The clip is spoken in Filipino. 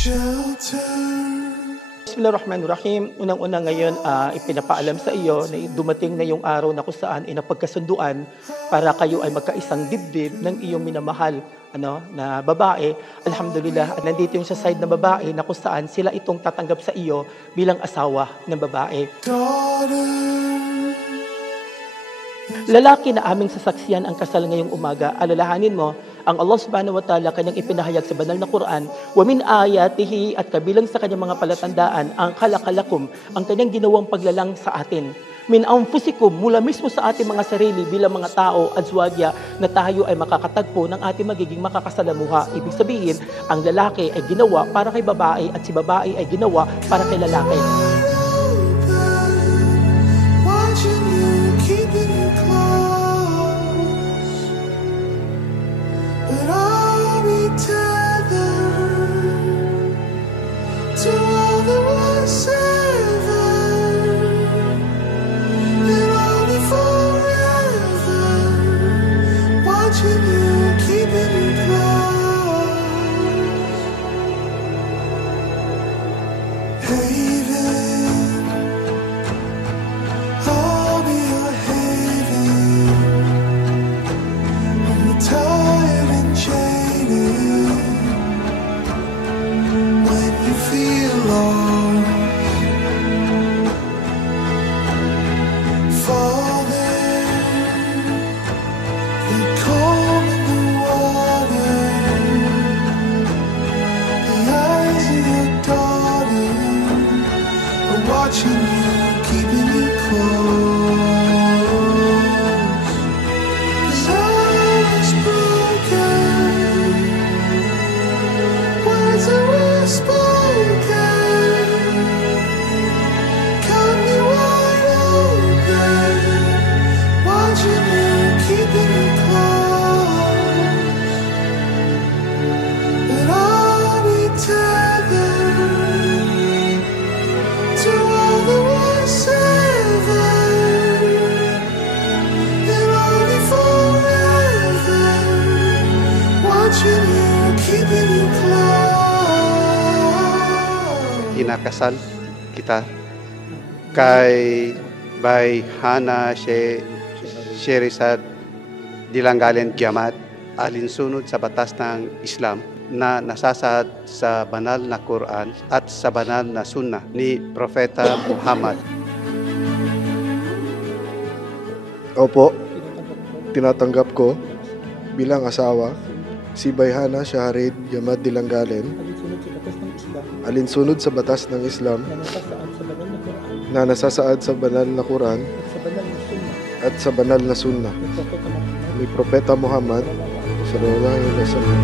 Bismillahirrahmanirrahim. Unang-una ngayon, ipinapaalam sa iyo na dumating na yung araw na kung saan ay napagkasunduan para kayo ay magkaisang dibdib ng iyong minamahal na babae. Alhamdulillah, nandito yung sa side na babae na kung saan sila itong tatanggap sa iyo bilang asawa ng babae. Lalaki na aming sasaksiyan ang kasal ngayong umaga, alalahanin mo, ang Allah subhanahu wa ta'ala kanyang ipinahayag sa banal na Quran, wa min ayatihi, at kabilang sa kanyang mga palatandaan, ang khalaqalakum, ang kanyang ginawang paglalang sa atin. Min anfusikum, mula mismo sa ating mga sarili bilang mga tao, azwajya, na tayo ay makakatagpo ng ating magiging makakasalamuha. Ibig sabihin, ang lalaki ay ginawa para kay babae at si babae ay ginawa para kay lalaki. Watching you, keeping you close. 'Cause I was broken, words that were spoken, cut me wide open. Watching you, keeping you close. But I'll be tethered to all that was ever, and I'll be forever watching you, keeping you close. Kinakasal kita kay Bay Hana Sherizad Dilangalen Giamat, alinsunod sa batas ng Islam na nasasaad sa banal na Quran at sa banal na Sunnah ni Propeta Muhammad. Opo, tinatanggap ko bilang asawa si Bayhana Shaharid Yamad Dilangalen, alinsunod sa batas ng Islam na nasasaad sa banal na Quran at sa banal na Sunnah ni Propeta Muhammad sallallahu alaihi wasallam.